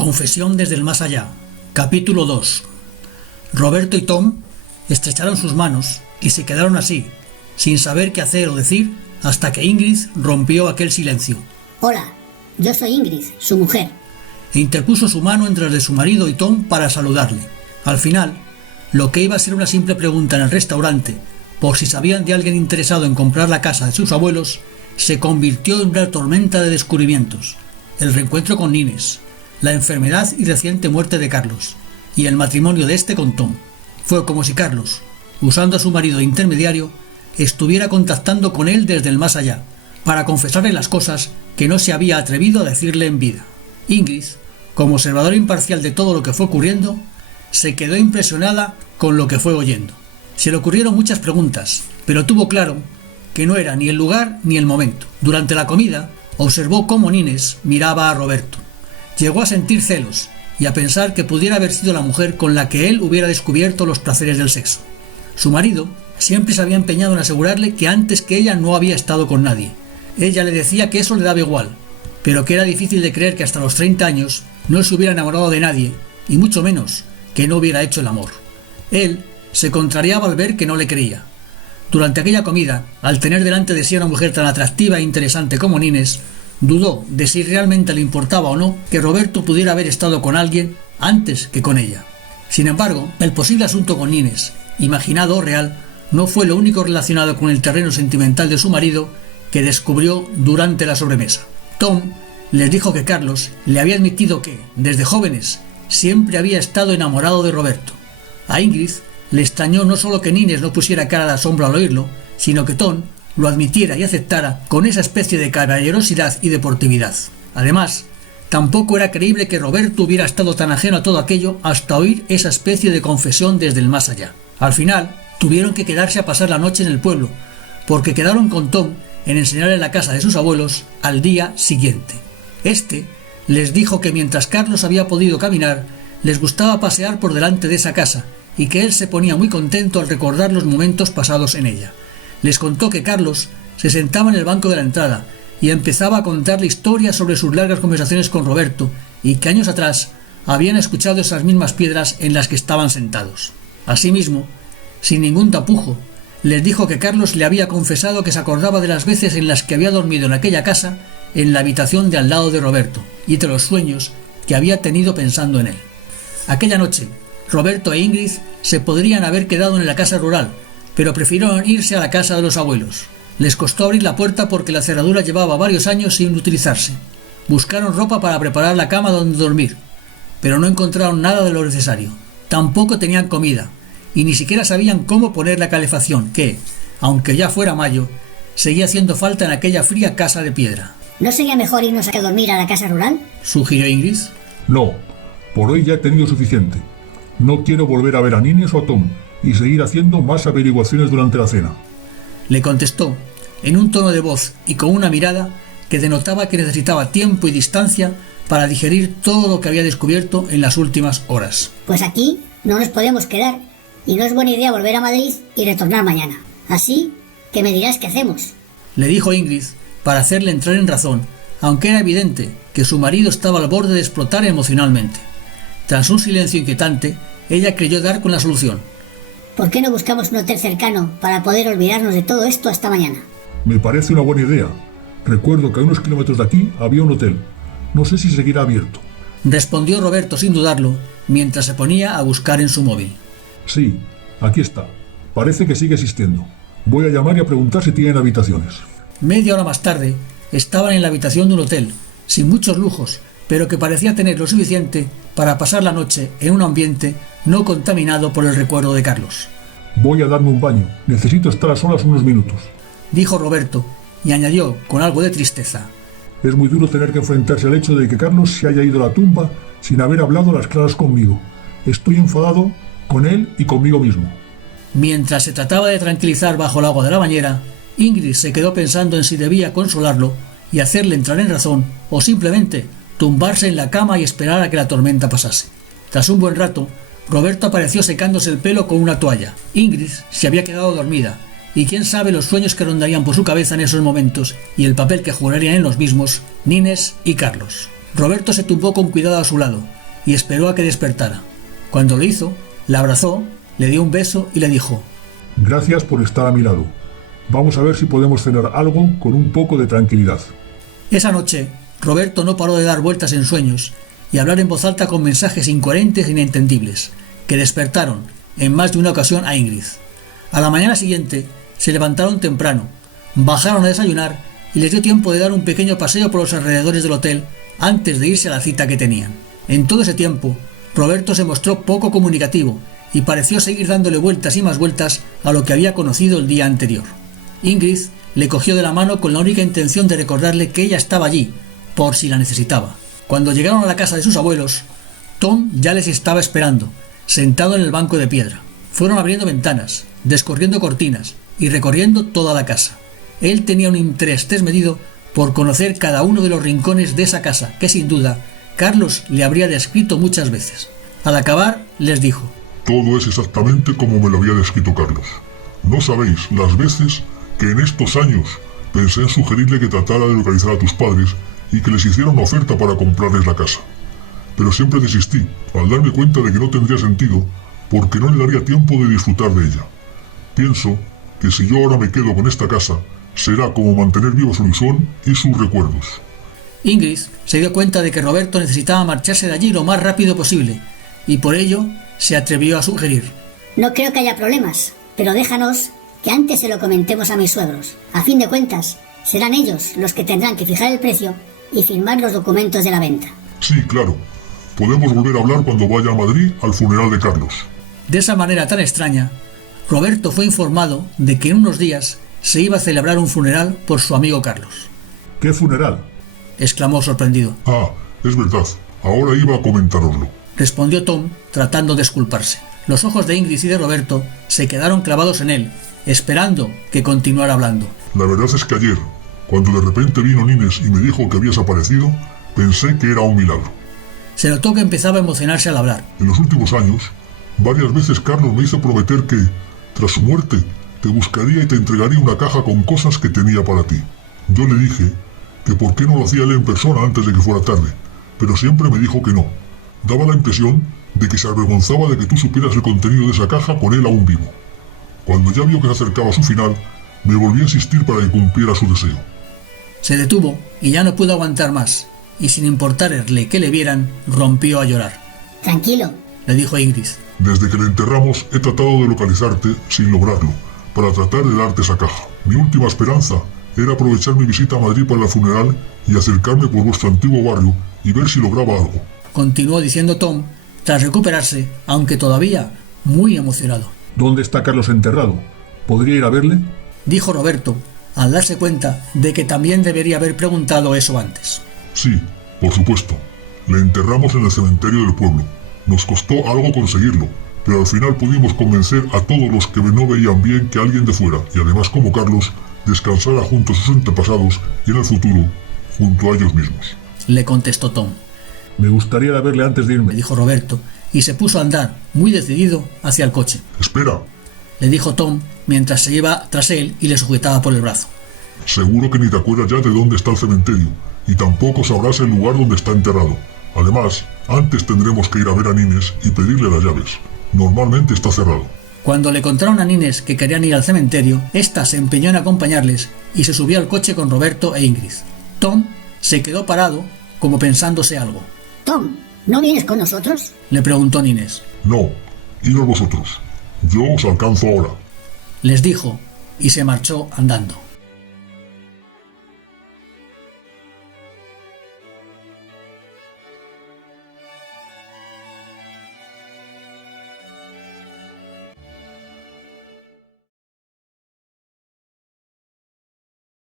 Confesión desde el más allá. Capítulo 2. Roberto y Tom estrecharon sus manos y se quedaron así, sin saber qué hacer o decir, hasta que Ingrid rompió aquel silencio. Hola, yo soy Ingrid, su mujer. E interpuso su mano entre las de su marido y Tom para saludarle. Al final, lo que iba a ser una simple pregunta en el restaurante, por si sabían de alguien interesado en comprar la casa de sus abuelos, se convirtió en una tormenta de descubrimientos. El reencuentro con Nines, la enfermedad y reciente muerte de Carlos, y el matrimonio de este con Tom. Fue como si Carlos, usando a su marido de intermediario, estuviera contactando con él desde el más allá, para confesarle las cosas que no se había atrevido a decirle en vida. Ingrid, como observadora imparcial de todo lo que fue ocurriendo, se quedó impresionada con lo que fue oyendo. Se le ocurrieron muchas preguntas, pero tuvo claro que no era ni el lugar ni el momento. Durante la comida, observó cómo Nines miraba a Roberto. Llegó a sentir celos y a pensar que pudiera haber sido la mujer con la que él hubiera descubierto los placeres del sexo. Su marido siempre se había empeñado en asegurarle que antes que ella no había estado con nadie. Ella le decía que eso le daba igual, pero que era difícil de creer que hasta los 30 años no se hubiera enamorado de nadie, y mucho menos que no hubiera hecho el amor. Él se contrariaba al ver que no le creía. Durante aquella comida, al tener delante de sí a una mujer tan atractiva e interesante como Nines, dudó de si realmente le importaba o no que Roberto pudiera haber estado con alguien antes que con ella. Sin embargo, el posible asunto con Nines, imaginado o real, no fue lo único relacionado con el terreno sentimental de su marido que descubrió durante la sobremesa. Tom les dijo que Carlos le había admitido que, desde jóvenes, siempre había estado enamorado de Roberto. A Ingrid le extrañó no solo que Nines no pusiera cara de asombro al oírlo, sino que Tom lo admitiera y aceptara con esa especie de caballerosidad y deportividad. Además, tampoco era creíble que Roberto hubiera estado tan ajeno a todo aquello hasta oír esa especie de confesión desde el más allá. Al final, tuvieron que quedarse a pasar la noche en el pueblo, porque quedaron con Tom en enseñarle la casa de sus abuelos al día siguiente. Este les dijo que mientras Carlos había podido caminar, les gustaba pasear por delante de esa casa y que él se ponía muy contento al recordar los momentos pasados en ella. Les contó que Carlos se sentaba en el banco de la entrada y empezaba a contarle historias sobre sus largas conversaciones con Roberto y que años atrás habían escuchado esas mismas piedras en las que estaban sentados. Asimismo, sin ningún tapujo, les dijo que Carlos le había confesado que se acordaba de las veces en las que había dormido en aquella casa, en la habitación de al lado de Roberto, y de los sueños que había tenido pensando en él. Aquella noche, Roberto e Ingrid se podrían haber quedado en la casa rural, pero prefirieron irse a la casa de los abuelos. Les costó abrir la puerta porque la cerradura llevaba varios años sin utilizarse. Buscaron ropa para preparar la cama donde dormir, pero no encontraron nada de lo necesario. Tampoco tenían comida, y ni siquiera sabían cómo poner la calefacción que, aunque ya fuera mayo, seguía haciendo falta en aquella fría casa de piedra. ¿No sería mejor irnos a dormir a la casa rural?, sugirió Ingrid. No, por hoy ya he tenido suficiente. No quiero volver a ver a Nines o a Tom y seguir haciendo más averiguaciones durante la cena. Le contestó, en un tono de voz y con una mirada que denotaba que necesitaba tiempo y distancia para digerir todo lo que había descubierto en las últimas horas. Pues aquí no nos podemos quedar y no es buena idea volver a Madrid y retornar mañana. Así que me dirás qué hacemos, le dijo Ingrid para hacerle entrar en razón, aunque era evidente que su marido estaba al borde de explotar emocionalmente. Tras un silencio inquietante, ella creyó dar con la solución. ¿Por qué no buscamos un hotel cercano para poder olvidarnos de todo esto hasta mañana? Me parece una buena idea. Recuerdo que a unos kilómetros de aquí había un hotel. No sé si seguirá abierto, respondió Roberto sin dudarlo, mientras se ponía a buscar en su móvil. Sí, aquí está. Parece que sigue existiendo. Voy a llamar y a preguntar si tienen habitaciones. Media hora más tarde, estaban en la habitación de un hotel, sin muchos lujos, pero que parecía tener lo suficiente para pasar la noche en un ambiente no contaminado por el recuerdo de Carlos. Voy a darme un baño. Necesito estar a solas unos minutos, dijo Roberto, y añadió con algo de tristeza. Es muy duro tener que enfrentarse al hecho de que Carlos se haya ido a la tumba sin haber hablado a las claras conmigo. Estoy enfadado con él y conmigo mismo. Mientras se trataba de tranquilizar bajo el agua de la bañera, Ingrid se quedó pensando en si debía consolarlo y hacerle entrar en razón o simplemente tumbarse en la cama y esperar a que la tormenta pasase. Tras un buen rato, Roberto apareció secándose el pelo con una toalla. Ingrid se había quedado dormida, y quién sabe los sueños que rondarían por su cabeza en esos momentos y el papel que jugarían en los mismos Nines y Carlos. Roberto se tumbó con cuidado a su lado y esperó a que despertara. Cuando lo hizo, la abrazó, le dio un beso y le dijo: Gracias por estar a mi lado. Vamos a ver si podemos cenar algo con un poco de tranquilidad. Esa noche, Roberto no paró de dar vueltas en sueños y hablar en voz alta con mensajes incoherentes e inentendibles, que despertaron en más de una ocasión a Ingrid. A la mañana siguiente, se levantaron temprano, bajaron a desayunar y les dio tiempo de dar un pequeño paseo por los alrededores del hotel antes de irse a la cita que tenían. En todo ese tiempo, Roberto se mostró poco comunicativo y pareció seguir dándole vueltas y más vueltas a lo que había conocido el día anterior. Ingrid le cogió de la mano con la única intención de recordarle que ella estaba allí, por si la necesitaba. Cuando llegaron a la casa de sus abuelos, Tom ya les estaba esperando, sentado en el banco de piedra. Fueron abriendo ventanas, descorriendo cortinas y recorriendo toda la casa. Él tenía un interés desmedido por conocer cada uno de los rincones de esa casa, que sin duda Carlos le habría descrito muchas veces. Al acabar, les dijo: Todo es exactamente como me lo había descrito Carlos. No sabéis las veces que en estos años pensé en sugerirle que tratara de localizar a tus padres y que les hiciera una oferta para comprarles la casa. Pero siempre desistí, al darme cuenta de que no tendría sentido, porque no le daría tiempo de disfrutar de ella. Pienso que si yo ahora me quedo con esta casa, será como mantener vivo su ilusión y sus recuerdos. Ingrid se dio cuenta de que Roberto necesitaba marcharse de allí lo más rápido posible, y por ello se atrevió a sugerir: No creo que haya problemas, pero déjanos que antes se lo comentemos a mis suegros. A fin de cuentas, serán ellos los que tendrán que fijar el precio y firmar los documentos de la venta. Sí, claro. Podemos volver a hablar cuando vaya a Madrid al funeral de Carlos. De esa manera tan extraña, Roberto fue informado de que en unos días se iba a celebrar un funeral por su amigo Carlos. ¿Qué funeral? Exclamó sorprendido. Ah, es verdad. Ahora iba a comentároslo. Respondió Tom, tratando de exculparse. Los ojos de Ingrid y de Roberto se quedaron clavados en él, esperando que continuara hablando. La verdad es que ayer, cuando de repente vino Nines y me dijo que habías aparecido, pensé que era un milagro. Se notó que empezaba a emocionarse al hablar. En los últimos años, varias veces Carlos me hizo prometer que, tras su muerte, te buscaría y te entregaría una caja con cosas que tenía para ti. Yo le dije que por qué no lo hacía él en persona antes de que fuera tarde, pero siempre me dijo que no. Daba la impresión de que se avergonzaba de que tú supieras el contenido de esa caja con él aún vivo. Cuando ya vio que se acercaba a su final, me volví a insistir para que cumpliera su deseo. Se detuvo y ya no pudo aguantar más, y sin importarle que le vieran, rompió a llorar. Tranquilo, Le dijo Ingrid. Desde que le enterramos he tratado de localizarte sin lograrlo, para tratar de darte esa caja. Mi última esperanza era aprovechar mi visita a Madrid para el funeral y acercarme por vuestro antiguo barrio y ver si lograba algo. Continuó diciendo Tom, tras recuperarse, aunque todavía muy emocionado. ¿Dónde está Carlos enterrado? ¿Podría ir a verle? Dijo Roberto, al darse cuenta de que también debería haber preguntado eso antes. Sí, por supuesto. Le enterramos en el cementerio del pueblo. Nos costó algo conseguirlo, pero al final pudimos convencer a todos los que no veían bien que alguien de fuera, y además como Carlos, descansara junto a sus antepasados y en el futuro, junto a ellos mismos. Le contestó Tom. Me gustaría ir a verle antes de irme. Le dijo Roberto, y se puso a andar, muy decidido, hacia el coche. Espera, Le dijo Tom, mientras se iba tras él y le sujetaba por el brazo. seguro que ni te acuerdas ya de dónde está el cementerio, y tampoco sabrás el lugar donde está enterrado. Además, antes tendremos que ir a ver a Nines y pedirle las llaves. Normalmente está cerrado. Cuando le contaron a Nines que querían ir al cementerio, ésta se empeñó en acompañarles y se subió al coche con Roberto e Ingrid. Tom se quedó parado, como pensándose algo. Tom, ¿no vienes con nosotros? Le preguntó Nines. No, iros vosotros. Yo os alcanzo ahora. Les dijo y se marchó andando.